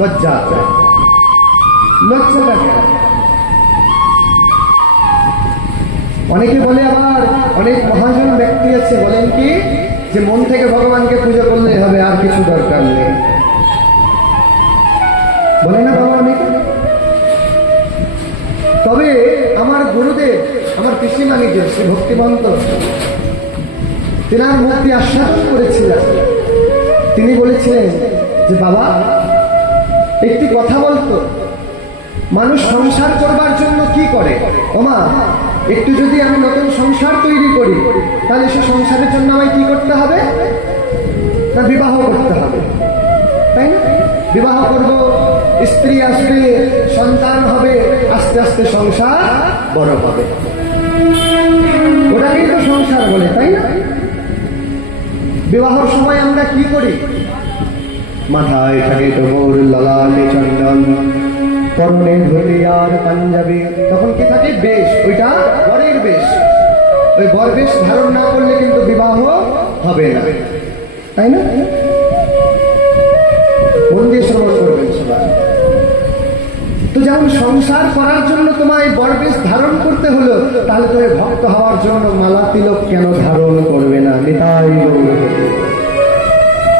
লজ্জা লজ্জাটা কেন? অনেকে বলে, আবার অনেক মহাজন ব্যক্তি আছে বলেন কি, যে মন থেকে ভগবানকে পুজো করলেই হবে, আর কিছু দরকার নেই। বলে না বাবা অনেকে? তবে আমার গুরুদেব, আমার পিসিমা নিজে সে ভক্তিমন্ত, তেনার মুক্তি আস্বাদন করেছিলেন। তিনি বলেছিলেন যে বাবা, একটি কথা বলতো, মানুষ সংসার করবার জন্য কি করে? ওমা, একটু যদি আমি নতুন সংসার তৈরি করি, তাহলে সে সংসারের জন্য আমায় কি করতে হবে? না, বিবাহ করতে হবে, তাই না? বিবাহ করব, স্ত্রী আসবে, সন্তান হবে, আস্তে আস্তে সংসার বড় হবে। ওটা কিন্তু সংসার বলে, তাই না? বিবাহের সময় আমরা কি করি? মাথায় থাকে তোর ললাটে চন্দন, পরনে ধুতি আর পাঞ্জাবি, তখন কি থাকে? বেশ, ওইটা বরের বেশ। ওই বর বেশ ধারণ না করলে কিন্তু বিবাহ হবে না, তাই না? মন দিয়ে শ্রবণ করবেন সবাই। তো যেমন সংসার করার জন্য তোমায় বরবেশ ধারণ করতে হলো, তাহলে তুমি ভক্ত হওয়ার জন্য মালা তিলক কেন ধারণ করবে না? নিতাই গৌর হরি।